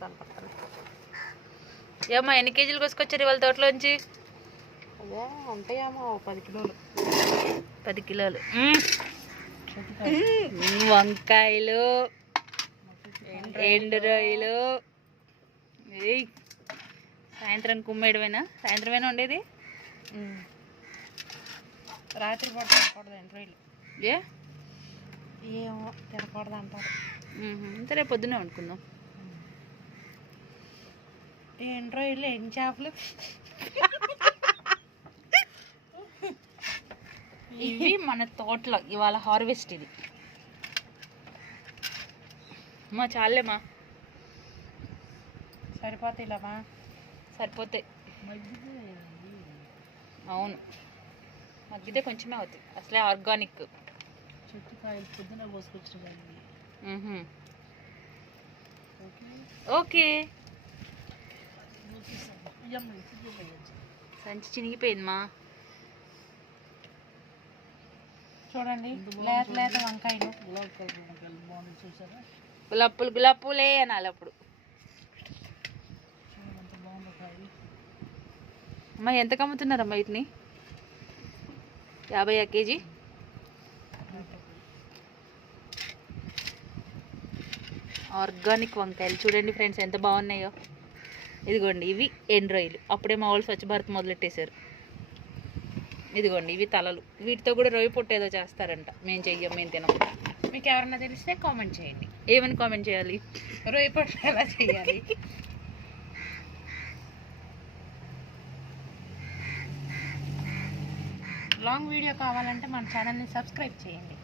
పోతాను పక్కన. ఏమ్మా ఎన్ని కేజీలు కోసుకొచ్చారు ఇవాళ తోటలోంచి? అదే ఉంటాయేమో 10 కిలోలు. 10 కిలోలు. వంకాయలు, ఎండు రొయ్యలు. సాయంత్రం కుమ్మేయడమేనా? సాయంత్రమేనా ఉండేది? రాత్రి పూట తినకూడదు ఎండు రొయ్యలు. ఏమో తినకూడదు అంటారు. ఇంత రేపు పొద్దునే వండుకుందాం. ఎండు రొయ్యలు, ఎండు చేపలు ఇవి మన తోటలో ఇవాళ హార్వెస్ట్. ఇది మా చాలేమా, సరిపోతాయి ఇలామా, సరిపోతాయి. అవును మగ్గితే కొంచెమే అవుతాయి. అసలే ఆర్గానిక్ చెట్టు కాయలు పొద్దున కోసుకొచ్చిన. ఓకే. సంచి చినిగిపోయిందమ్మా. చూడండి లేత లేత వంకాయలు. గులాబ్ పూలే అనాలి అప్పుడు. అమ్మా ఎంతకు అమ్ముతున్నారమ్మా వీటిని? 50 కేజీ. ఆర్గానిక్ వంకాయలు చూడండి ఫ్రెండ్స్ ఎంత బాగున్నాయో. ఇదిగోండి ఇవి ఎండు రొయ్యలు. అప్పుడే మా వాళ్ళు స్వచ్ఛ భారత్ మొదలెట్టేశారు. ఇదిగోండి ఇవి తలలు. వీటితో కూడా రొయ్య పొట్టు ఏదో చేస్తారంట. మేము చెయ్యం, మేము తినం. మీకు ఎవరన్నా తెలిస్తే కామెంట్ చేయండి. ఏమని కామెంట్ చేయాలి? రొయ్య పొట్టు ఎలా చేయాలి? లాంగ్ వీడియో కావాలంటే మన ఛానల్ని సబ్స్క్రైబ్ చేయండి.